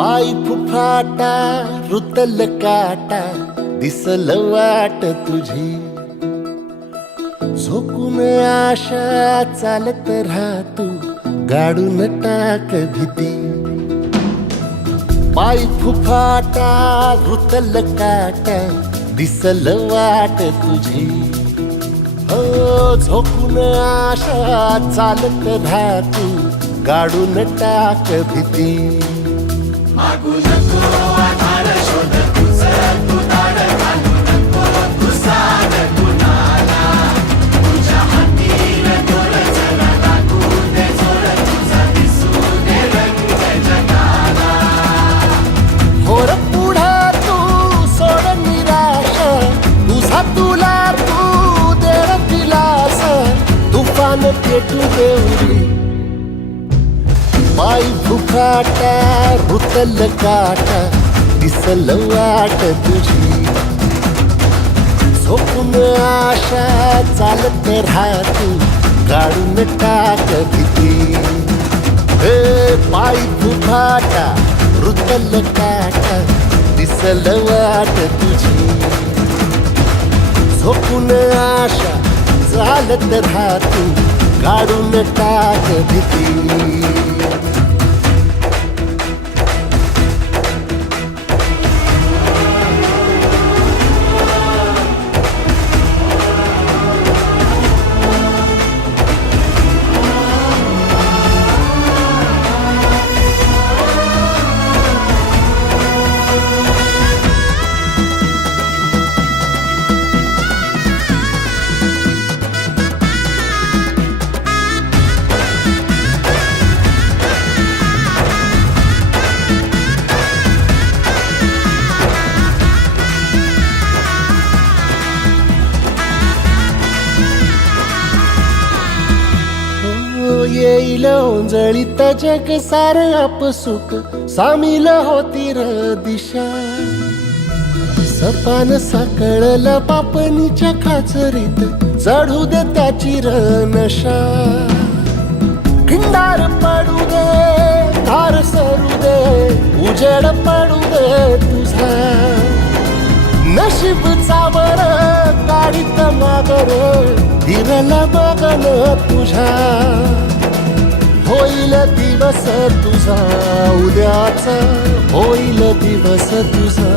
पाय फुफाटा रुतल काटा दिसल वाट तुझी झोकून आशा चालत राहतो गाडून टाक भीती पाय फुफाटा रुतल काटा दिसल वाट तुझी हो झोकून आशा चालत राहतो गाडून टाक भीती मागू नको आधार शोध तुझं तू दाड घालू नको तू साध कुणाला तुझ्या हातीन दोर जरा लागू दे जोर तुझा दिसू दे रंग जगाला होर पुढा तू सोड निराशा तुझा तुला तू दे दिलास तुफान पेटू देवरी पाय फुफाटा रुतल काटा दिसल वाट तुझी झोपून आशा चालत राहतो गाडून टाक भीती हे पाय फुफाटा रुतल काटा दिसल वाट तुझी झोपून आशा चालत राहतो गाडून टाक भीती येईल ओंजळीत जग सार आपसुक सामील होती र दिशा सपान साकळल पापणीच्या खाचरीत चढू दे त्याची र नशा खिंडार पडू दे धार सरू दे उजेड पडू दे तुझा नशीब चावर काढीत मागर हिरल बघन तुझ्या होईल दिवस तुझा उद्याचा होईल दिवस तुझा